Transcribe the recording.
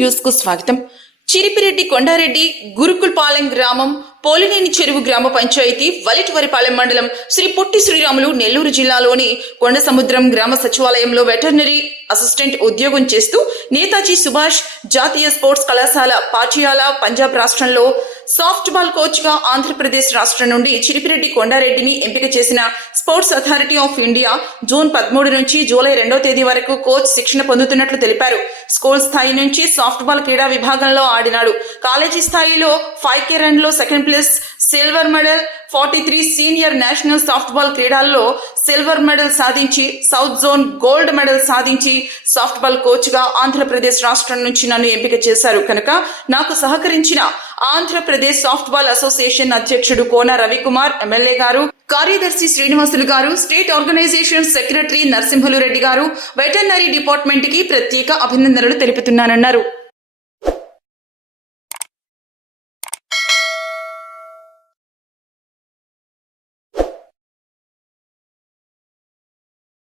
News కు స్వాగతం. చిరిపిరెడ్డి కొండారెడ్డి గురుకుల్పాలెం గ్రామం పోలినేని చెరువు గ్రామ పంచాయతీ వలిటివరిపాలెం మండలం శ్రీ పొట్టి శ్రీరాములు నెల్లూరు జిల్లాలోని కొండసముద్రం గ్రామ సచివాలయంలో వెటర్నరీ అసిస్టెంట్ ఉద్యోగం చేస్తూ నేతాజీ సుభాష్ జాతీయ స్పోర్ట్స్ కళాశాల పాటియాలా పంజాబ్ రాష్ట్రంలో సాఫ్ట్ బాల్ కోచ్ గా ఆంధ్రప్రదేశ్ రాష్ట్రం నుండి చిరిపిరెడ్డి కొండారెడ్డిని ఎంపిక చేసిన sports authority of India June 13 నుంచి జూలై 2వ తేదీ వరకు కోచ్ శిక్షణ పొందుతున్నట్లు తెలిపారు. స్కూల్ స్థాయి నుంచి సాఫ్ట్ బాల్ క్రీడా విభాగంలో ఆడినాడు. కాలేజీ స్థాయిలో 5K రన్ లో second place, silver medal, 43 senior national soft ball క్రీడల్లో సిల్వర్ మెడల్ సాధించి సౌత్ జోన్ గోల్డ్ మెడల్ సాధించి సాఫ్ట్ బాల్ కోచ్ గా ఆంధ్రప్రదేశ్ రాష్ట్రం నుంచి నన్ను ఎంపిక చేశారు కనుక నాకు సహకరించిన ఆంధ్రప్రదేశ్ సాఫ్ట్ బాల్ అసోసియేషన్ అధ్యక్షుడు కోన రవికుమార్ ఎమ్మెల్యే గారు, కార్యదర్శి శ్రీనివాసులు గారు, state organisation secretary Narasimhulu Reddy గారు, వెటర్నరీ డిపార్ట్మెంట్ కి ప్రత్యేక అభినందనలు తెలుపుతున్నానన్నారు.